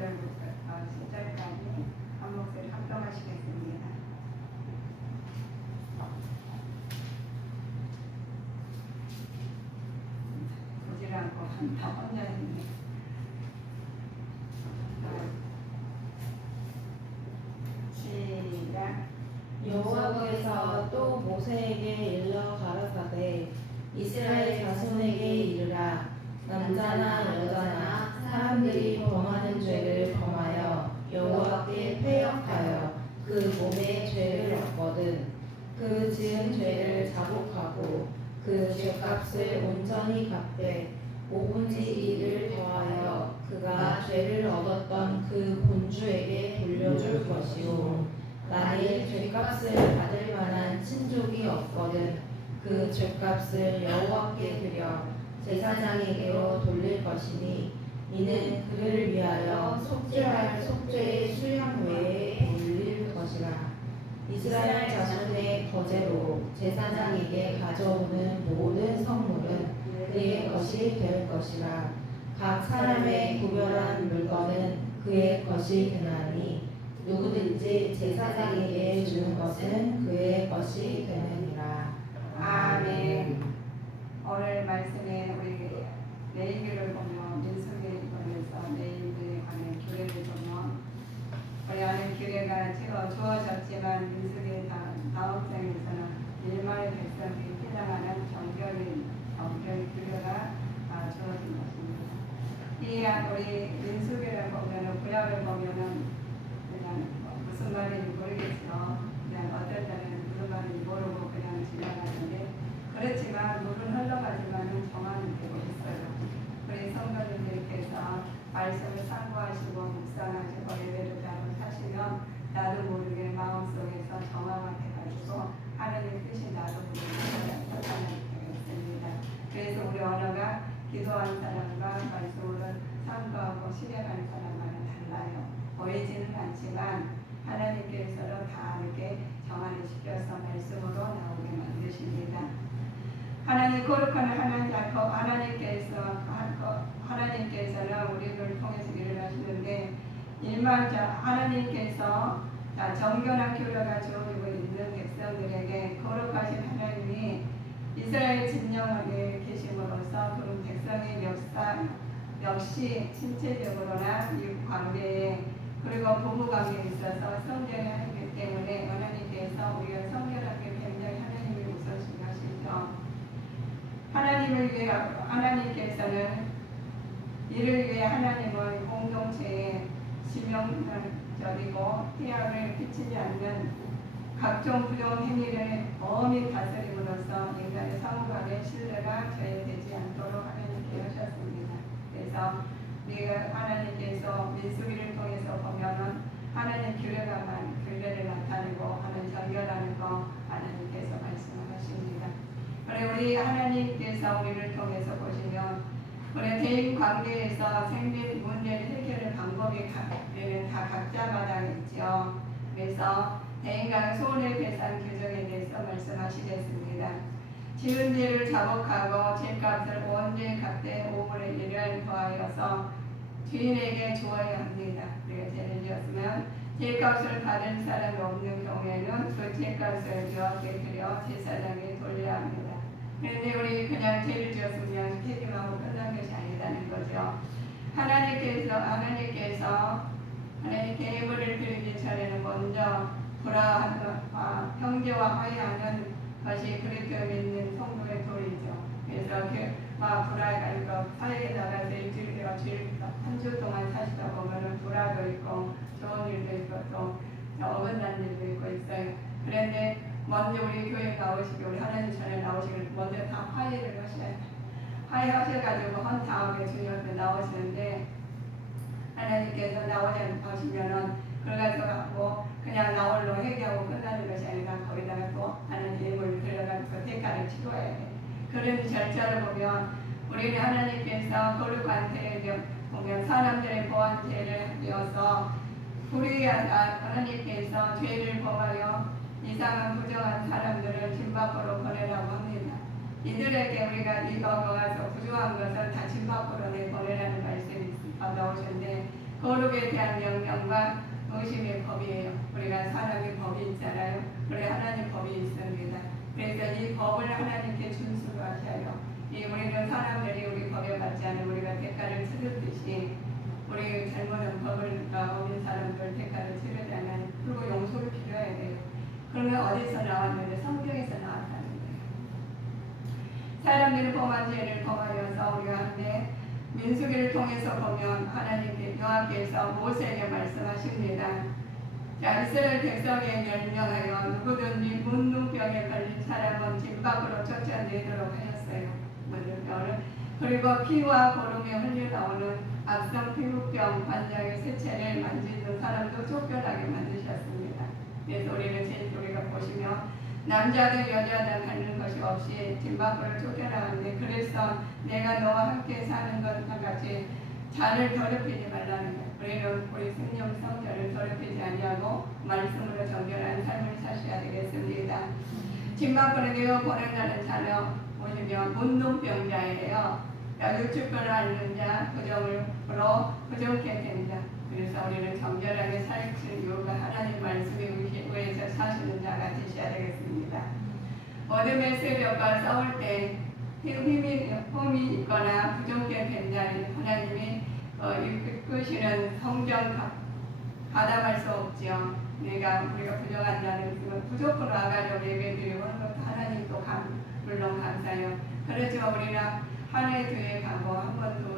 5절부터 10절까지 한 목소리 합동하시겠습니다. 보질 않고 다 혼자 있네. 시작. 여호와께서 또 모세에게 일러 가라사대 이스라엘 자손에게 이르라 남자나 여자나 사람들이 범하는 죄를 범하여 여호와께 패역하여 그 몸에 죄를 얻거든 그 지은 죄를 자복하고 그 죄값을 온전히 갚되 5분의 1을 더하여 그가 죄를 얻었던 그 본주에게 돌려줄 것이요 만일 죄값을 받을 만한 친족이 없거든 그 죄값을 여호와께 드려 제사장에게로 돌릴 것이니 이는 그를 위하여 속죄할 속죄의 수양 외에 돌릴 것이라. 이스라엘 자손의 거제로 제사장에게 가져오는 모든 성물은 그의 것이 될 것이라. 각 사람의 구별한 물건은 그의 것이 되나니 누구든지 제사장에게 주는 것은 그의 것이 되느니라. 아멘. 오늘 말씀에 우리 레위기를 보면 민수기에서 레위기에 관한 규례를 보면 우리 안에 규례가 주어졌지만 민수기 다음 장에서는 일만의 백성이 해당하는 정결의 규례가 주어진 것입니다. 이 우리 민수기를 보면은 구약을 보면은 그냥 무슨 말인지 모르겠죠. 그냥 어떨 때는 무슨 말인지 모르고 그냥 지나가는데 그렇지만 물은 흘러가지만은 정화는 되고 있어요. 우리 성도님들께서 말씀을 참고하시고 묵상하시고 예배를 따로 사시면 나도 모르게 마음속에서 정화가 돼가지고 하나님 뜻이 나도 모르게 나타나겠습니다. 그래서 우리 언어가 기도한 사람과 말씀으로 참고하고 실행하는 사람과는 달라요. 보이지는 않지만 하나님께서는 다 이렇게 정화를 시켜서 말씀으로 나오게 만드십니다. 하나님 거룩한 하나님께서는 우리를 통해서 일을 하시는데 하나님께서 정결한 교회가 주어지고 있는 백성들에게 거룩하신 하나님이 이스라엘 진영하게 계심으로써 그런 백성의 역시 신체적으로나 이 관계에 그리고 부부 관계에 있어서 성결해야 하기 때문에 하나님께서 우리가 성결하게 굉장히 하나님이 우선시하시죠. 하나님께서는 이를 위해 하나님은 공동체에 지명적이고 태양을 비치지 않는 각종 부정 행위를 엄히 다스림으로써 인간의 상호간의 신뢰가 저해되지 않도록 하나님께 하셨습니다. 그래서 우리가 하나님께서 민수기를 통해서 보면은 하나님 규례를 나타내고 하는 정결하는 거 하나님께서 말씀하십니다. 그래 우리 하나님께서 우리를 통해서 보시면 우리 대인 관계에서 생긴 문제를 해결할 방법이 다 각자마다 있죠. 그래서 대인 간 손해배상 규정에 대해서 말씀하시겠습니다. 지은 죄를 자복하고 죄값을 온전히 갚되 5분의 1을 더하여서 주인에게 주어야 합니다. 우리가 죄를 지었으면 죄값을 받을 사람이 없는 경우에는 그 죄값을 여호와께 드려 제사장에게 돌려야 합니다. 그런데 우리 그냥 죄를 지었으면 책임하고 끝난 것이 아니라는 거죠. 하나님께서 하나님께 예물을 드리기 전에는 먼저 형제와 화해하는 것이 그리스도에 믿는 성도의 도리죠. 그래서 불화가 사회에 나가서 일주일에 한 주 동안 사시다 보면은 불화도 있고 좋은 일도 있고 또 어긋난 일도 있고 있어요. 그런데 먼저 우리 교회 나오시고 우리 하나님 전에 나오시길 먼저 다 화해를 하셔야 돼요. 화해하셔가지고 헌타하게 주님 앞에 나오시는데 하나님께서 나오시면은 그래서 그냥 나홀로 회개하고 끝나는 것이 아니라 거기다가 또 하나님 예물을 들어가서 대가를 치러야 돼. 그런 절차를 보면 우리는 하나님께서 거룩한 죄를 보면 사람들의 보안 죄를 이어서 하나님께서 죄를 범하여 이상한 부정한 사람들을 진 밖으로 보내라고 합니다. 이들에게 우리가 이거 가서 부정한 것을 다 진 밖으로 내보내라는 말씀이 나오셨는데 거룩의 법에 대한 명령과 의심의 법이에요. 우리가 사람의 법이 있잖아요. 그래 하나님 법이 있습니다. 그래서 이 법을 하나님께 준수로 하셔요. 우리는 사람들이 우리 법에 맞지 않은 우리가 대가를 치르듯이 우리 잘못한 법을 어긴 사람들 대가를 치르잖아요. 그리고 용서를 필요해야 돼요. 그러면 어디서 나왔는데? 성경에서 나왔다는 거예요. 사람들이 범한 죄를 범하여서 우리가 하는데 민수기를 통해서 보면 하나님께 여호와께서 모세에게 말씀하십니다. 자, 이스라엘 백성에 명령하여 누구든지 문둥병에 걸린 사람은 집 밖으로 쫓아내도록 하였어요. 문둥병을. 그리고 피와 고름에 흘러나오는 악성 피부병 환자의 세체를 만지는 사람도 쫓겨나게 만드셨습니다. 그래서 우리가 보시면 남자든 여자든 가는 것이 없이 집 밖으로 쫓겨나는데 그래서 내가 너와 함께 사는 것과 같이 자를 더럽히지 말라는 거예요. 우리는 우리 성령 성자를 더럽히지 아니하고 말씀으로 정결한 삶을 사셔야 되겠습니다. 집 밖으로 내어 보낸다는 자는 보시면 문둥병자예요. 육축권을 앓는 자, 부정으로 부정케 됩니다. 그래서 우리는 정결하게 살 이유가 하나님 말씀에 의해서 사시는 자가 되셔야 되겠습니다. 어둠의 세력과 싸울 때 흠이 있거나 부정케 된 자는 하나님이 이끄시는 성전 가담할 수 없죠. 우리가 부정한 자는 무조건 와가지고 예배드리고 하는 것도 하나님도 물론 감사해요. 그렇지만 우리는 한 해 뒤에 가고 한 번 더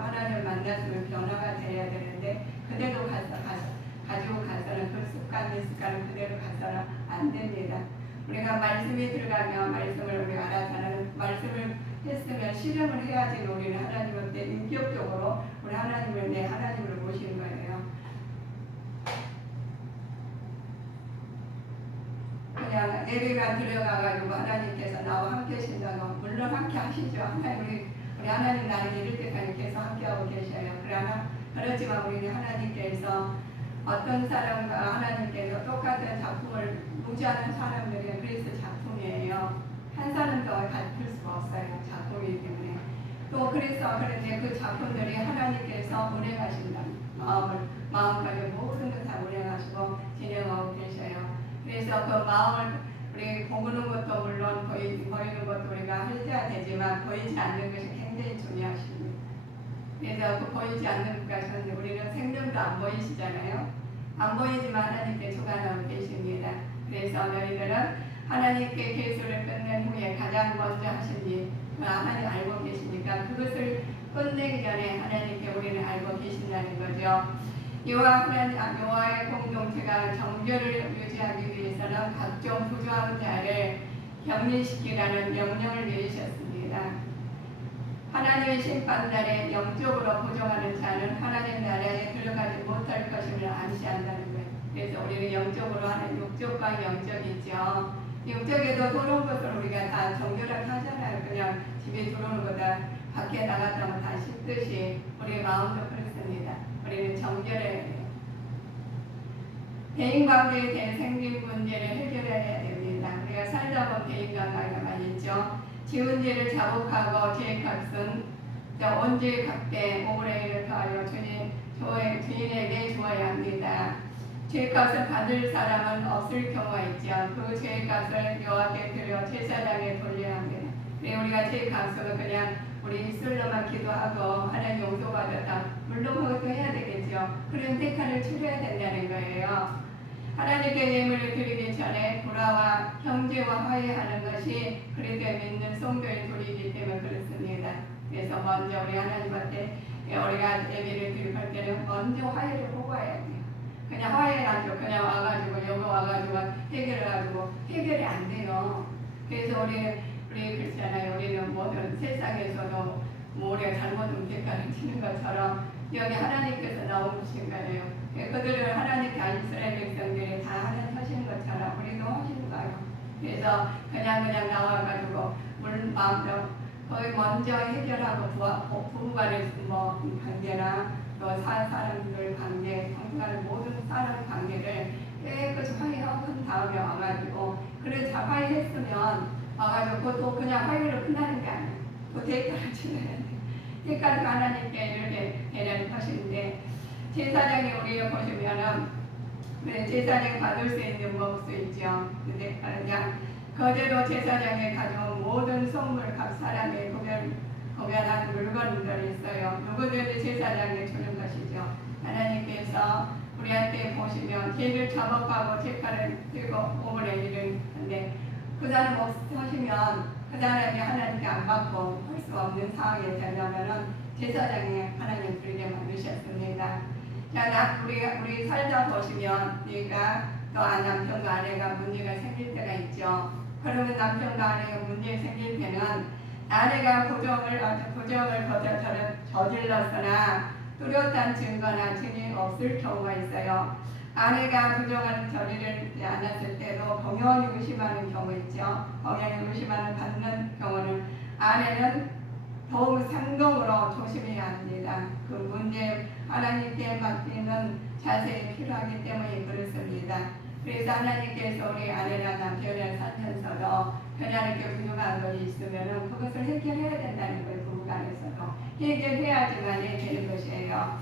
하나님을 만났으면 변화가 돼야 되는데 그대로 가지고 가서는 그 습관은 그대로 가서는 안 됩니다. 우리가 말씀이 들어가면 말씀을 우리가 알아서는 말씀을 했으면 실험을 해야지 우리는 하나님한테 인격적으로 우리 하나님을 내 하나님으로 모시는 거예요. 그냥 예배가 들어가가지고 하나님께서 나와 함께 하신다고 물론 함께 하시죠. 우리 하나님 나를 이룰 때까지 계속 함께하고 계셔요. 그렇지만 우리는 하나님께서 어떤 사람과 하나님께서 똑같은 작품을 무지하는 사람들이 그리스도 작품이에요. 한 사람도 같을 수가 없어요. 작품이기 때문에. 또 그런데 그 작품들이 하나님께서 운행하신다. 마음까지 모든 것 다 운행하시고 진행하고 계셔요. 그래서 그 마음을 우리 보는 것도 물론 보이는 것도 우리가 해야 되지만 보이지 않는 것이 굉장히 중요하십니다. 그래서 그 보이지 않는 것은 우리는 생명도 안 보이시잖아요. 안 보이지만 하나님께 주관하고 계십니다. 그래서 너희들은 하나님께 계수를 끝낸 후에 가장 먼저 하신 일 하나님 알고 계시니까 그것을 끝내기 전에 하나님께 우리는 알고 계신다는 거죠. 여호와의 공동체가 정결을 유지하기 위해서는 각종 부조한 자를 격리시키라는 명령을 내리셨습니다. 하나님의 심판날에 영적으로 부정하는 자는 하나님 나라에 들어가지 못할 것임을 암시한다는 거예요. 그래서 우리는 영적으로 하는 육적과 영적이 있죠. 육적에도 들어온 것을 우리가 다 정결하게 하잖아요. 그냥 집에 들어오는 거다 밖에 나갔다면 다 씻듯이 우리의 마음도 그렇습니다. 우리는 정결해야 돼요. 대인관계에 대해 생긴 문제를 해결해야 됩니다. 우리가 살다 보면 대인관계가 많이 있죠. 지은 죄를 자복하고 죄의 값은 언제 갚되 5분의 1을 더하여 주인에게 주어야 합니다. 죄의 값을 받을 사람은 없을 경우가 있죠. 그 죄의 값을 여호와께 드려 제사장에 돌려야 합니다. 우리가 죄의 값은 그냥 우리 입술로만 기도하고 하나님 용서받았다. 물론 그것도 해야 되겠죠. 그런 대가를 치러야 된다는 거예요. 하나님께 예물을 드리기 전에 불화와 형제와 화해하는 것이 그리스도에 믿는 성도의 도리이기 때문에 그렇습니다. 그래서 먼저 우리 하나님한테 우리가 예배를 드릴 때는 먼저 화해를 보고 와야 돼요. 그냥 화해해가지고 그냥 와가지고 여기 와가지고 해결해가지고 해결이 안 돼요. 그래서 우리 그렇잖아요. 우리는 모든 세상에서도 우리가 잘못하면 대가를 치는 것처럼 여기 하나님께서 나오신 거예요. 그들을 하나님께 이스라엘 백성들이 다 하나님 하시는 것처럼 우리도 하시는 거예요. 그래서 그냥 나와가지고 마음도 거의 먼저 해결하고 부부간의 관계나 또 사람들 관계, 성공하는 모든 사람 관계를 깨끗이 화해하고 한 다음에 와가지고 그래 잘 화해했으면 와가지고 또 그냥 화해로 끝나는 게 아니에요. 또 대가를 치는 대가를 하나님께 이렇게 대단히 하시는데 제사장이 우리가 보시면은 제사장 받을 수 있는 몫도 있죠. 근데 그냥 거제도 제사장에 가져온 모든 성물 각 사람의 구별한 물건들이 있어요. 누구든지 제사장에 주는 것이죠. 하나님께서 우리한테 보시면 죄를 자복하고 죄가를 들고 오므려 이르는데 그 사람 없으시면 그 사람이 하나님께 안 받고 할 수 없는 상황이 되려면은 제사장이 하나님 부르게 만드셨습니다. 자, 우리 살다 보시면 우리가 또 남편과 아내가 문제가 생길 때가 있죠. 그러면 남편과 아내가 문제 생길 때는 아내가 부정을 저질렀으나 뚜렷한 증거나 증이 없을 경우가 있어요. 아내가 부정을 저지르지 않았을 때도 공연히 의심하는 경우 있죠. 공연히 의심하는 받는 경우는 아내는 더욱 상동으로 조심해야 합니다. 그 문제 하나님께 맡기는 자세히 필요하기 때문에 그렇습니다. 그래서 하나님께서 우리 아내랑 남편을 살면서도 편안하게 부족한 것이 있으면 그것을 해결해야 된다는 거예요. 부부간에서도 해결해야지만 되는 것이에요.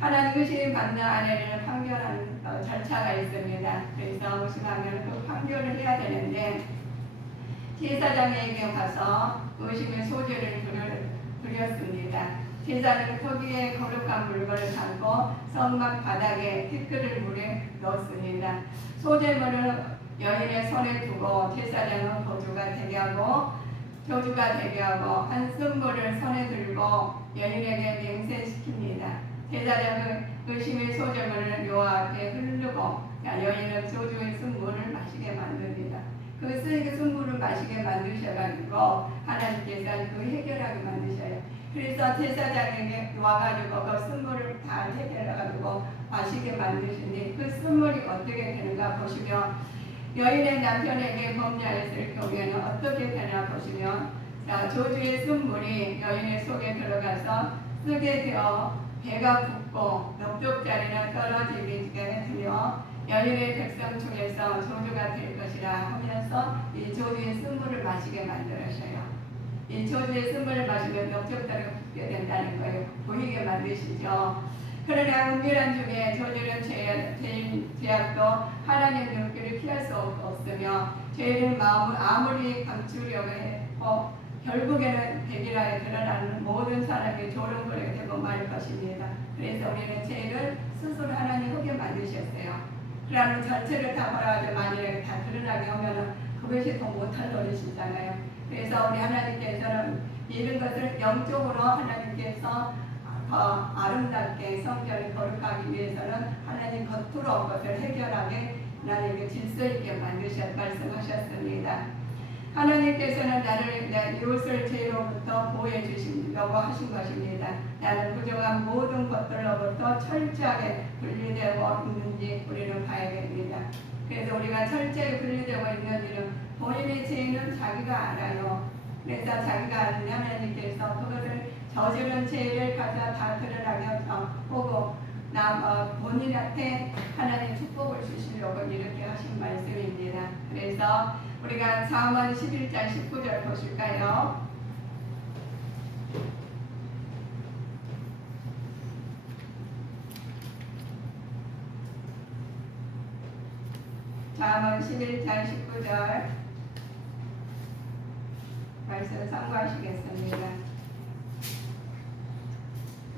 하나님 의심 받는 아내를 판결하는 절차가 있습니다. 그래서 의심하면 그 판결을 해야 되는데 제사장에게 가서 의심의 소재를 드렸습니다. 제사장은 토기에 거룩한 물건을 담고 성막 바닥에 티끌을 물에 넣었습니다. 소재물을 여인의 손에 두고 제사장은 교주가 되게 하고 한 쓴물을 손에 들고 여인에게 맹세시킵니다. 제사장은 의심의 소재물을 묘 앞에 흐르고 여인은 소주의 쓴물을 마시게 만듭니다. 그 쓴물을 마시게 만드셔가지고 하나님께서 그 해결하게 만드셔요. 그래서 제사장에게 와가지고 그 쓴물을 다 해결해가지고 마시게 만드시니 그 쓴물이 어떻게 되는가 보시면 여인의 남편에게 범죄했을 경우에는 어떻게 되나 보시면 저주의 쓴물이 여인의 속에 들어가서 쓰게 되어 배가 붓고 넓적자리는 떨어지게 되며 여인의 백성 중에서 저주가 될 것이라 하면서 이 저주의 쓴물을 마시게 만들으셔요. 이 저주의 쓴물을 마시면 넓적자리가 붓게 된다는 거예요. 보이게 만드시죠. 그러나 은밀한 중에 저지른 죄악도 하나님 눈길을 피할 수 없으며 죄를 아무리 감추려고 해도 결국에는 백일하에 드러나는 모든 사람이 조롱거리가 되고 말 것입니다. 그래서 우리는 죄를 스스로 하나님 흙에 만드셨어요. 그러면 전체를 다 벌어가지고 만일에 다 드러나게 하면은 그것이 더 못할 노릇이잖아요. 그래서 우리 하나님께서는 이런 것을 영적으로 하나님께서 더 아름답게 성전을 거룩하기 위해서는 하나님 겉으로 것을 해결하게 하나님께 질서 있게 말씀하셨습니다. 하나님께서는 내 이웃을 죄로부터 보호해 주시려고 하신 것입니다. 나는 부정한 모든 것들로부터 철저하게 분리되고 있는지 우리는 봐야됩니다. 그래서 우리가 철저히 분리되고 있는지는 본인의 죄는 자기가 알아요. 그래서 자기가 아는 하나님께서 그것을 저지른 죄를 가져 다 드러나게 보고 본인한테 하나님 축복을 주시려고 이렇게 하신 말씀입니다. 그래서 우리가 잠언 11장 19절 보실까요? 잠언 11장 19절 말씀 참고하시겠습니다.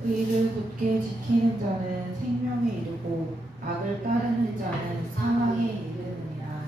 의를 굳게 지키는 자는 생명에 이르고 악을 따르는 자는 사망에 이르느니라.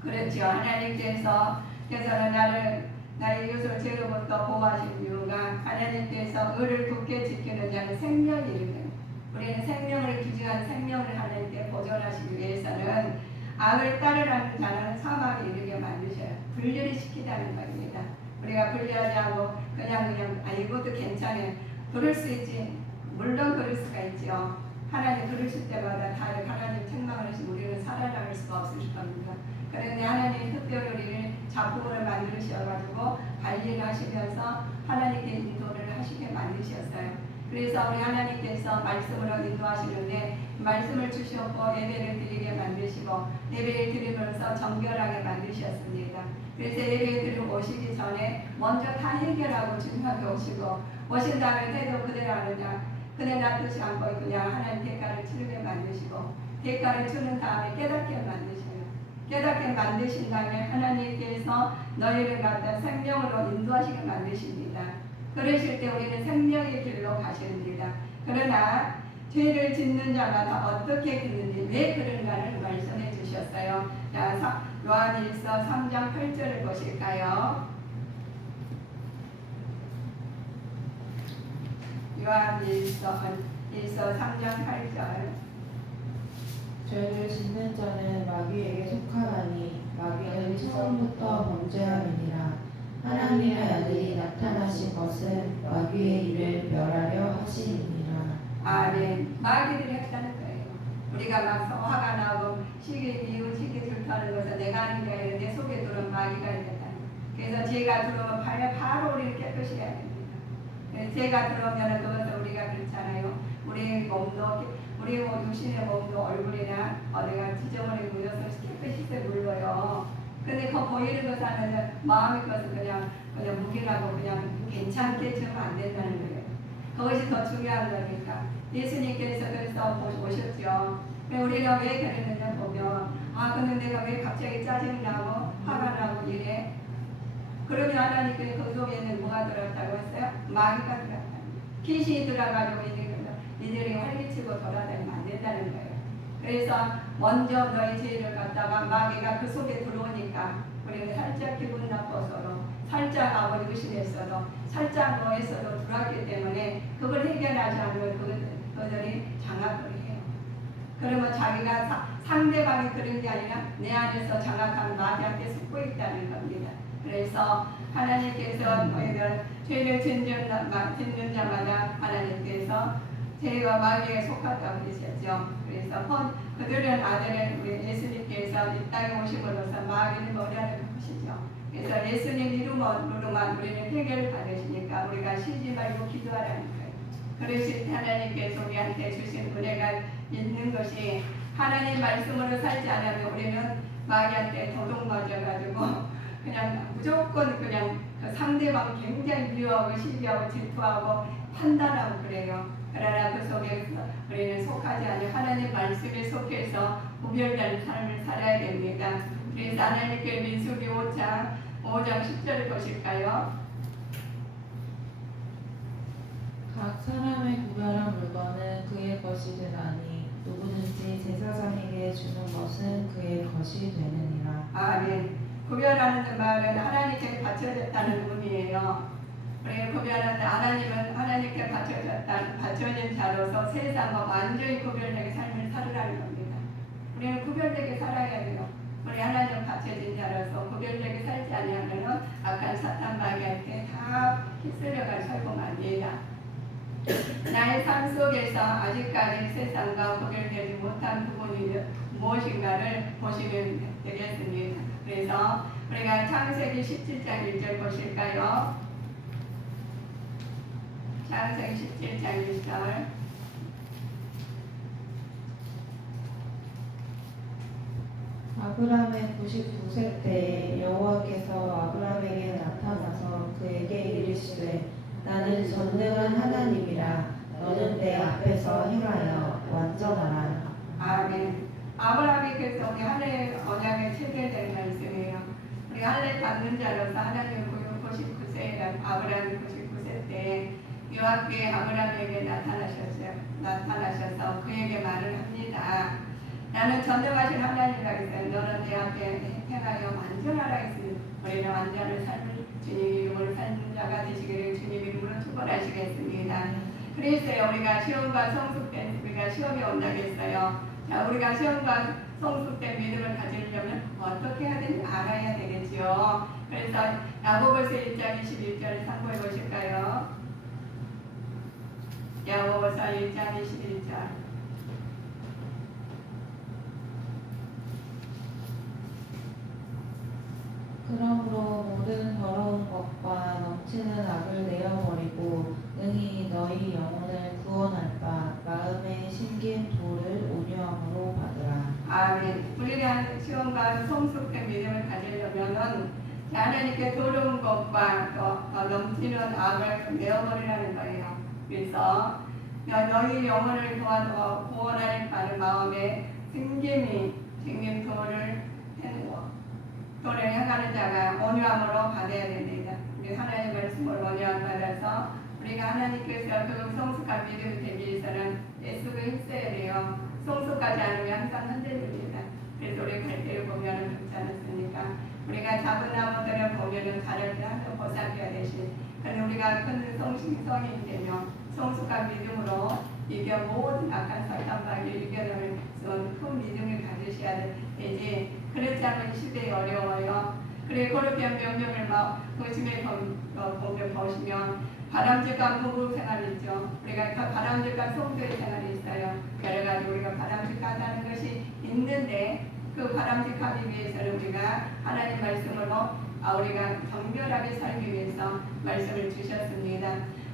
그렇죠. 하나님께서는 나의 이웃을 죄로부터 보호하신 이유가 하나님께서 의를 굳게 지키는 자는 생명이 이르는 우리는 생명을 기증한 생명을 하나님께 보존하시기 위해서는 악을 따르라는 자는 사망에 이르게 만드셔요. 분리를 시키자는 겁니다. 우리가 분리하지 않고 그냥 이것도 괜찮아요. 그럴 수 있지. 물론 그럴 수가 있죠. 하나님 그러실 때마다 다 하나님 책망을 하시고 우리는 살아나갈 수가 없을 겁니다. 그런데 하나님 특별히 우리를 작품으로 만드셔가지고 관리를 하시면서 하나님께 인도를 하시게 만드셨어요. 그래서 우리 하나님께서 말씀으로 인도하시는데 말씀을 주셨고 예배를 드리게 만드시고 예배를 드리면서 정결하게 만드셨습니다. 그래서 예배를 드리고 오시기 전에 먼저 다 해결하고 중요하게 오시고 오신 다음에 태도 그대로 하느냐 그냥 놔두지 않고 그냥 하나님 대가를 치르게 만드시고 대가를 주는 다음에 깨닫게 만드셔요. 깨닫게 만드신 다음에 하나님께서 너희를 갖다 생명으로 인도하시게 만드십니다. 그러실 때 우리는 생명의 길로 가십니다. 그러나 죄를 짓는 자마다 어떻게 짓는지 왜 그런가를 말씀해 주셨어요. 자, 요한일서 3장 8절을 보실까요? 요한일서 3장 8절. 죄를 짓는 자는 마귀에게 속하나니 마귀는 처음부터 범죄함이니라. 하나님의 아들이 나타나신 것은 마귀의 일을 멸하려 하심이니라. 아멘. 마귀들이 했다는 거예요. 우리가 막 화가 나고 시기 미운 시기 질투하는 것은 내가 하는 게 아니라 내 속에 들어온 마귀가 있다는 거예요. 그래서 죄가 들어오면 바로 우리를 깨끗이 해야 됩니다. 죄가 들어오면 그것은 우리가 그렇잖아요. 우리 몸도 우리 육신의 몸도 얼굴이나 어디가 지저분하게 묻어서 깨끗이 물러요. 근데 그 보이는 것은 마음의 것은 그냥 무기라고 그냥 괜찮게 지으면 안 된다는 거예요. 그것이 더 중요한 거니까. 예수님께서 그래서 오셨죠. 우리가 왜 그랬느냐 보면 근데 내가 왜 갑자기 짜증이 나고 화가 나고 이래? 그러면 하나님께 그 속에는 뭐가 들어갔다고 했어요? 마귀가 들어갔다. 귀신이 들어가지고 이들이 활기치고 돌아다니면 안 된다는 거예요. 그래서 먼저 너희 죄를 갖다가 마귀가 그 속에 들어오니까 우리는 살짝 기분 나빠서도 살짝 아버지 의심했어도 살짝 뭐했어도 들어왔기 때문에 그걸 해결하지 않으면 그들이 장악을 해요. 그러면 자기가 상대방이 그런 게 아니라 내 안에서 장악한 마귀한테 속고 있다는 겁니다. 그래서 하나님께서 너희들 죄를 짓는 자마다 하나님께서 죄와 마귀에 속았다고 그러셨죠. 그래서 그들은 아들은 우리 예수님께서 이 땅에 오심으로써 마귀를 머리하는 것이죠. 그래서 예수님 이름으로만 우리는 해결을 받으시니까 우리가 쉬지 말고 기도하라는 거예요. 그러실 때 하나님께서 우리한테 주신 은혜가 있는 것이 하나님 말씀으로 살지 않으면 우리는 마귀한테 도둑 맞아가지고 그냥 무조건 그냥 그 상대방 굉장히 미워하고 시기하고 질투하고 판단하고 그래요. 그러나 그 속에서 우리는 속하지 않고 하나님 말씀에 속해서 구별된 삶을 살아야 됩니다. 그래서 하나님께 민수기 5장 10절을 보실까요? 각 사람의 구별한 물건은 그의 것이 되나니 누구든지 제사장에게 주는 것은 그의 것이 되느니라. 아멘. 구별하는 말은 하나님께 바쳐졌다는 의미예요. 우리 구별하는 하나님은 하나님께 바쳐진 자로서 세상과 완전히 구별되게 삶을 살으라는 겁니다. 우리는 구별되게 살아야 돼요. 우리 하나님 바쳐진 자로서 구별되게 살지 않으면 악한 사탄 마귀한테 다 휩쓸려가 살고 맙니다. 나의 삶 속에서 아직까지 세상과 구별되지 못한 부분이 무엇인가를 보시면 되겠습니다. 그래서 우리가 창세기 17장 1절 보실까요? 창세기 17장 1절. 아브라함의 99세 때에 여호와께서 아브라함에게 나타나서 그에게 이르시되 나는 전능한 하나님이라 너는 내 앞에서 행하여 완전하라. 아멘. 아브라함이 그래서 우리 하나님의 언약의 체결된 말씀이에요. 우리 하나님 받는 자로서 하나님 99세 아브라함이 99세 때 여호와께 아브라함에게 나타나셔서 그에게 말을 합니다. 나는 전능하신 하나님이라 했어요. 너는 내 앞에 행하여 완전하라 했습니다. 우리는 완전한 삶을 주님 이름으로 사는 자가 되시기를 주님 이름으로 축원하시겠습니다. 그래서 우리가 시험과 성숙된 우리가 시험이 온다고 했어요. 자, 우리가 시험과 성숙된 믿음을 가지려면 어떻게 해야 되는지 알아야 되겠죠. 그래서 야고보서 1장 21절을 참고해 보실까요? 야고보서 1장 21절. 그러므로 모든 더러운 것과 넘치는 악을 내어버리고 능히 너희 영혼을 구원할 바 마음에 심긴 도를 온유함으로 받으라. 아멘. 우리가 시험과 성숙된 믿음을 가지려면은 하나님께 더러운 것과 또 넘치는 악을 내어버리라는 거예요. 그래서 너희 영혼을 구원하는 마음에 생김토를 해누어 돈을 향하는 자가 온유함으로 받아야 됩니다. 우리 하나님 말씀을 온유함 받아서 우리가 하나님께서 그 성숙한 믿음이 되기 위해서는 예수가 있어야 돼요. 성숙하지 않으면 항상 흔들립니다. 그래서 우리 갈 때를 보면 그렇지 않습니까? 우리가 작은 나무들을 보면은 자랄 때 항상 보살펴야 되시. 그런데 우리가 큰 성인이 되며 성숙한 믿음으로 이겨 모든 악한 사탄방에 이겨낼 큰 믿음을 가지셔야 되지. 그렇지 않으면 시대에 어려워요. 그래 그렇게 명령을 보시면 보시면 바람직한 부부 생활이 있죠. 우리가 바람직한 성도의 생활이 있어요. 여러 가지 우리가 바람직하다는 것이 있는데 그 바람직하기 위해서는 우리가 하나님 말씀으로 우리가 정결하게 살기 위해서 말씀을 주셨습니다.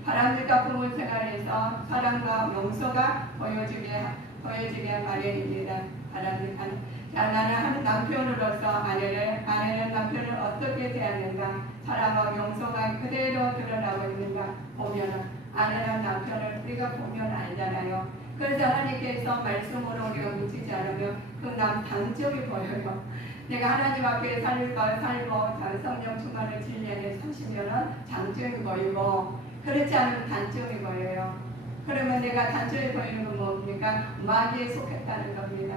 바람직한 부부 생활에서 사랑과 용서가 보여지게 마련입니다. 바람직한 나는 남편으로서 아내는 남편을 어떻게 대하는가, 사랑과 용서가 그대로 드러나고 있는가 보면은 아내랑 남편을 우리가 보면 알잖아요. 그래서 하나님께서 말씀으로 우리가 묻히지 않으면 그 단점이 보여요. 내가 하나님 앞에 살고 성령 충만을 진리 안에 사시면은 장점이 보이고 그렇지 않으면 단점이 보여요. 그러면 내가 단점이 보이는 건 뭡니까? 마귀에 속했다는 겁니다.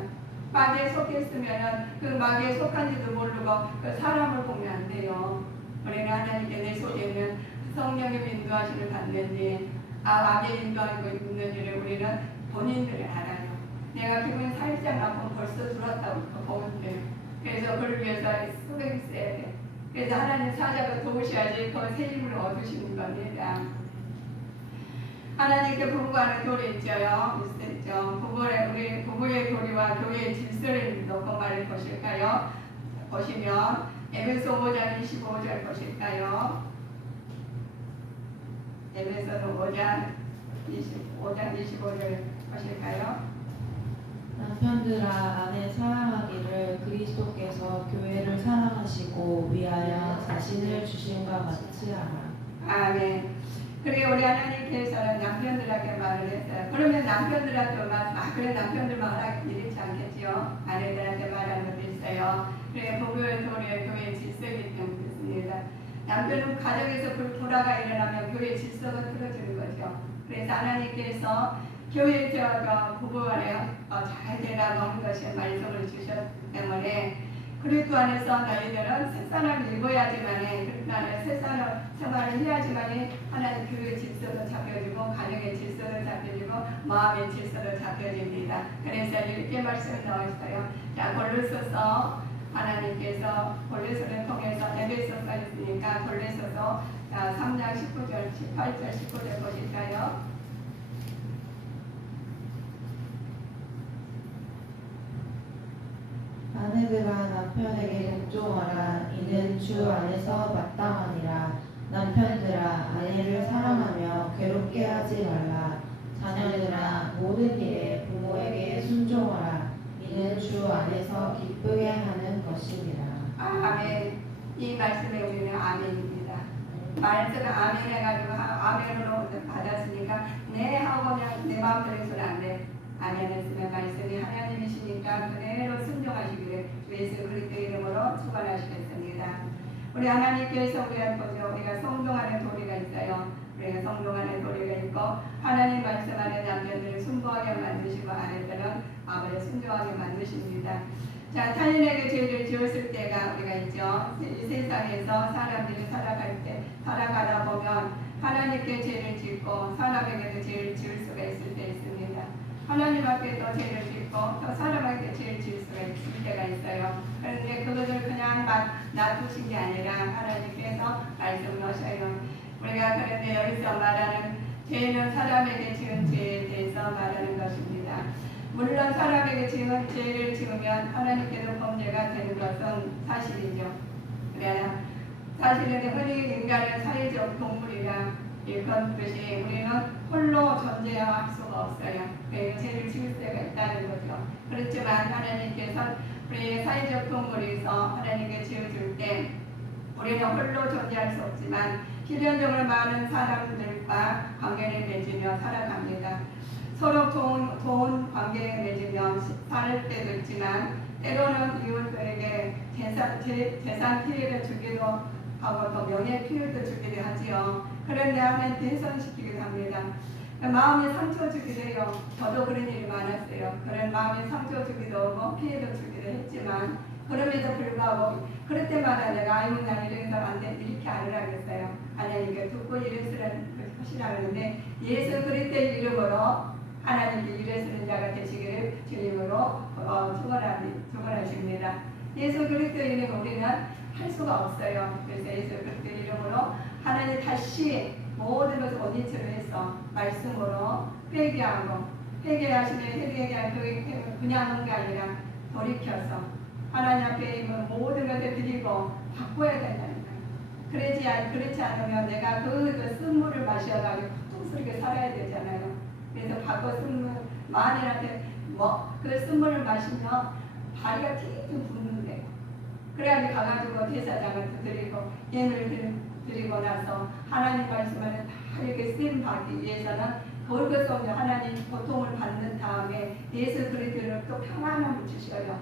마귀에 속했으면은 그 마귀에 속한지도 모르고 그 사람을 보면 안 돼요. 우리는 하나님께 내 속에는 성령의 인도하심을 받는지 마귀에 인도하고 있는지를 우리는 본인들이 알아요. 내가 기분이 살짝 나쁘면 벌써 들었다고 보면 돼요. 그래서 그를 위해서 수백이 써야 돼. 그래서 하나님 사자가 도우셔야지 그 새 힘을 얻으시는 겁니다. 하나님께 부부간의 교리 있죠. 우리 부부의 교리와 교회의 질서를 놓고 말을 보실까요? 보시면 에베소 5장 25절 보실까요? 에베소서 5장 25절 보실까요? 남편들아 아내 사랑하기를 그리스도께서 교회를 사랑하시고 위하여 자신을 주신과 같이 하라. 아멘. 그리고 우리 하나님께서는 남편들에게 말을 했어요. 그러면 남편들한테 그래 남편들만 하기 이렇지 않겠지요. 아내들한테 말하는 것도 있어요. 그래 부부의 교회의 질서이기 때문입니다. 남편은 가정에서 불화가 일어나면 교회의 질서가 틀어지는 거죠. 그래서 하나님께서 교회 부부 간에 잘 되라고 하는 것이 말씀을 주셨기 때문에 그리스도 안에서 너희들은 새 사람을 입어야지만 그리스도 안에 새 사람 생활을 해야지만 하나님 교회의 질서도 잡혀지고 가정의 질서도 잡혀지고 마음의 질서도 잡혀집니다. 그래서 이렇게 말씀이 나와 있어요. 자 골로새서 하나님께서 골로새를 통해서 에베소서가 있으니까 골로새서 3장 19절 18절 19절 보실까요? 아내들아 남편에게 복종하라. 이는 주 안에서 마땅하니라. 남편들아 아내를 사랑하며 괴롭게 하지 말라. 자녀들아 모든 일에 부모에게 순종하라. 이는 주 안에서 기쁘게 하는 것이니라. 아멘. 이 말씀에 우리는 아멘입니다. 말씀을 아멘 해가지고 아멘으로 받았으니까 네 하고 그냥 내 마음대로 해서는 안 돼. 아멘 했으면 말씀이 하나님이시니까 그대로 순종하시기를 예수 그리스도의 이름으로 축원하시겠습니다. 우리 하나님께서 우리가 성동하는 도리가 있어요. 우리가 성동하는 도리가 있고 하나님 말씀 안에 남편들을 순종하게 만드시고 아내들은 아버지 순종하게 만드십니다. 자, 타인에게 죄를 지었을 때가 우리가 있죠. 이 세상에서 사람들이 살아가다 보면 하나님께 죄를 짓고 사람에게도 죄를 지을 수가 있을 때 있습니다. 하나님 앞에 또 죄를 짓고 또 사람에게 죄를 지을 수가 있을 때가 있어요. 그런데 그것을 그냥 놔두신 게 아니라 하나님께서 말씀하셔요. 우리가 그런데 여기서 말하는 죄는 사람에게 지은 죄에 대해서 말하는 것입니다. 물론 사람에게 죄를 지으면 하나님께도 범죄가 되는 것은 사실이죠. 그러나 사실은 흔히 인간은 사회적 동물이라 일컫듯이 우리는 홀로 존재할 수가 없어요. 그래서 죄를 지을 때가 있다는 거죠. 그렇지만 하나님께서 우리 사회적 동물에서 하나님께 지어줄 때 우리는 홀로 존재할 수 없지만 필연적으로 많은 사람들 이웃과 관계를 맺으며 살아갑니다. 서로 좋은 관계를 맺으며 살 때도 있지만 때로는 이웃들에게 재산 피해를 주기도 하고 또 명예 피해도 주기도 하지요. 그런데 하나님께 훼손시키기도 합니다. 마음에 상처 주기도 해요. 저도 그런 일이 많았어요. 그런 마음에 상처 주기도 하고 피해도 주기도 했지만 그럼에도 불구하고 그럴 때마다 내가 아이고 난 이런 사람 안 돼 이렇게 안 하겠어요. 하나님께 듣고 이랬으는 것이라 하는데 예수 그리스도의 이름으로 하나님께 이랬으는 자가 되시기를 주님으로 축원하십니다. 예수 그리스도의 이름 우리는 할 수가 없어요. 그래서 예수 그리스도의 이름으로 하나님 다시 모든 것을 원인처럼 해서 말씀으로 회개하시면 회개할 그냥 하는 게 아니라 돌이켜서 하나님 앞에 모든 것을 드리고 바꿔야 된다는 거예요. 그렇지 않으면 내가 그 쓴물을 마셔가지고 고통스럽게 살아야 되잖아요. 그래서 바꿔 쓴물 만일한테 그 쓴물을 마시면 발이가 팅팅 붓는데 그래야지 가가지고 제사장한테 드리고 예물을 드리고 나서 하나님 말씀을 다 이렇게 쓰임 받기 위해서는 돌 것 없는 하나님 고통을 받는 다음에 예수 그리스도를 또 평안함을 주셔요.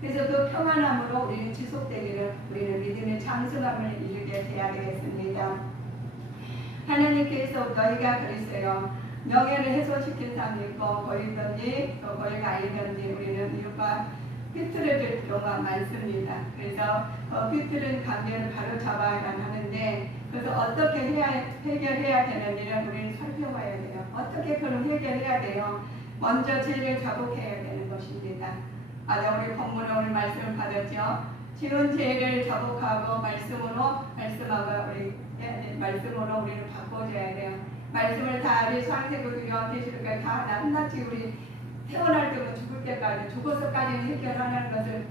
그래서 그 평안함으로 우리는 지속되기를 우리는 믿음의 장수함을 이루게 돼야 되겠습니다. 하나님께서 너희가 그랬어요. 명예를 훼손시킨 사람이 있고 거리든지 또 거리가 아니든지 우리는 이웃과 삐뚤어질 필요가 많습니다. 그래서 삐뚤은 관계를 바로 잡아야 하는데 그래서 어떻게 해결해야 되는지를 우리는 살펴봐야 돼요. 어떻게 그럼 해결해야 돼요? 먼저 죄를 자복해야 되는 것입니다. 우리 본문에 오늘 말씀을 받았죠. 지은 죄를 자복하고 말씀으로 우리는 바꿔줘야 돼요. 말씀을 다 우리 창세기 요한계시록까지 다 낱낱이 우리 태어날 때부터 죽을 때까지 죽어서까지는 해결하는 것을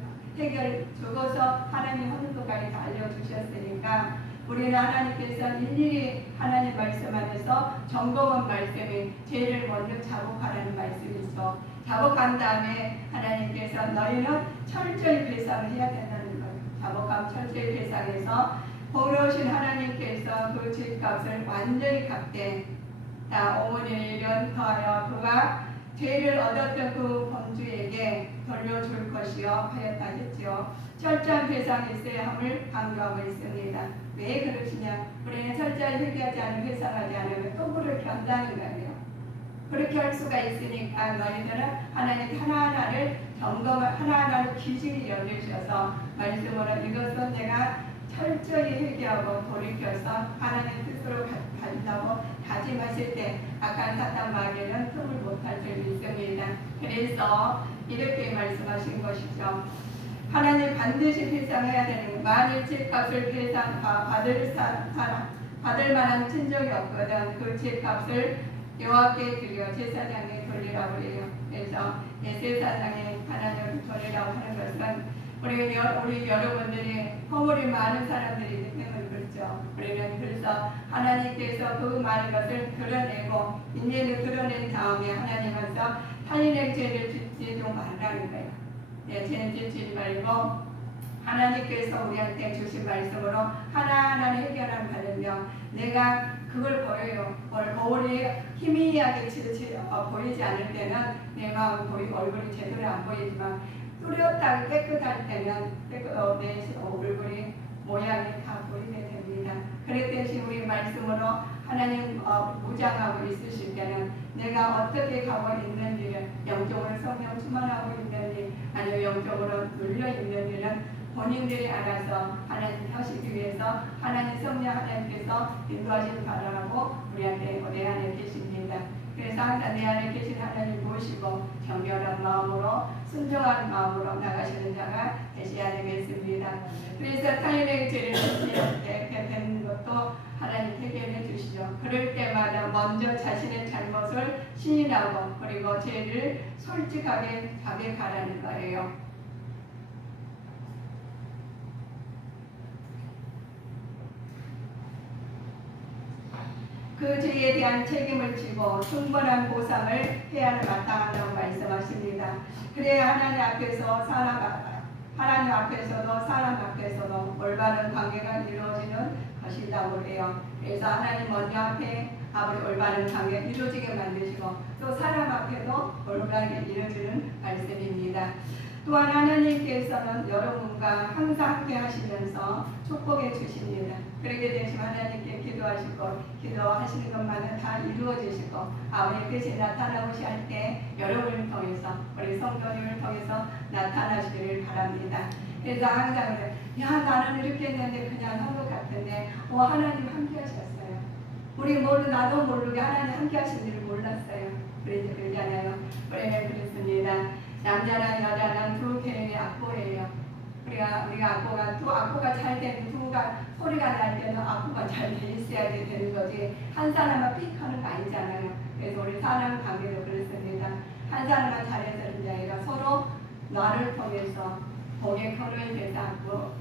죽어서 하나님 하는 것까지 다 알려주셨으니까 우리는 하나님께서 일일이 하나님 말씀 안에서 점검한 말씀이 죄를 먼저 자복하라는 말씀이 있어. 자복한 다음에 하나님께서 너희는 철저히 배상을 해야 된다는 거예요. 자복하면 철저히 배상해서 보러오신 하나님께서 그 죄값을 완전히 갚되 다 5분의 1년 더하여 그가 죄를 얻었던 그 범주에게 돌려줄 것이요 하였다 했지요. 철저한 배상이 있어야 함을 강조하고 있습니다. 왜 그러시냐? 우리는 철저히 회개하지 않으면 회상하지 않으면 또 그렇게 한다는 거예요. 그렇게 할 수가 있으니까 너희들은 하나님 하나하나를 하나하나를 기준이 여기셔서 말씀으로 이것은 내가 철저히 회개하고 돌이켜서 하나님 뜻으로 간다고 다짐하실 때 악한 사탄 마귀는 틈을 못할 줄 믿습니다. 그래서 이렇게 말씀하신 것이죠. 하나님 반드시 회상해야 되는 거. 만일 죄값을 받을 만한 친족이 없거든 그 죄값을 여호와께 드려 제사장에 돌리라고 해요. 그래서 제사장에 하나님을 돌리라고 하는 것은 우리 여러분들이 허물이 많은 사람들이기 때문에 그렇죠. 우리는 그래서 하나님께서 그 많은 것을 드러내고 인내를 드러낸 다음에 하나님께서 타인의 죄를 짓지 좀 말라는 거예요. 죄는 짓지 말고 하나님께서 우리한테 주신 말씀으로 하나하나 해결을 받으며 내가 그걸 보여요. 거울이 희미하게 보이지 않을 때는 내 마음 얼굴이 제대로 안 보이지만 뚜렷하게 깨끗할 때는 내 얼굴이 모양이 다 보이게 됩니다. 그랬듯이 우리 말씀으로 하나님 무장하고 있으실 때는 내가 어떻게 가고 있는지를 영적으로 성령 충만하고 있는지 아니면 영적으로 눌려 있는지는 본인들이 알아서 하나님 하시기 위해서 하나님 성령 하나님께서 인도하시는 바라고 우리한테 내 안에 계십니다. 그래서 항상 내 안에 계신 하나님 모시고 정결한 마음으로 순종한 마음으로 나가시는 자가 되셔야 되겠습니다. 그래서 타인에게 죄를 되는 것도 하나님 해결해 주시죠. 그럴 때마다 먼저 자신의 잘못을 시인하고 그리고 죄를 솔직하게 자백하라는 거예요. 그 죄에 대한 책임을 지고 충분한 보상을 해야 마땅하다고 말씀하십니다. 그래야 하나님 앞에서도 사람 앞에서도 올바른 관계가 이루어지는 것이라고 해요. 그래서 하나님 먼저 앞에 아버지 올바른 관계 이루어지게 만드시고 또 사람 앞에도 올바르게 이루어지는 말씀입니다. 또한 하나님께서는 여러분과 항상 함께 하시면서 축복해 주십니다. 그렇게 되시면 하나님께 기도하시는 것만은 다 이루어지시고 아버지의 뜻이 나타나고시 할 때 여러분을 통해서 우리 성도님을 통해서 나타나시기를 바랍니다. 그래서 항상 나는 이렇게 했는데 그냥 한 것 같은데 하나님 함께 하셨어요. 우리 나도 모르게 하나님 함께 하신 줄을 몰랐어요. 그러잖아요. 그랬습니다. 남자랑 여자랑 두 개의 악보예요. 우리가 악보가 잘 되는 두가 소리가 날 때는 악보가 잘 돼 있어야 되는 거지 한 사람만 픽 하는 거 아니잖아요. 그래서 우리 사람 관계도 그렇습니다. 한 사람만 잘해서 되는 게 아니라 서로 나를 통해서 복의 근원이 돼서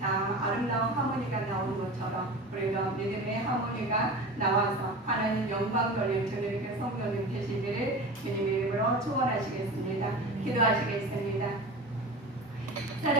아름다운 하모니가 나오는 것처럼 우리가 믿음의 하모니가 나와서 하나님 영광 돌려 주님께 성도님 되시기를 주님의 이름으로 축원하시겠습니다. 기도하시겠습니다.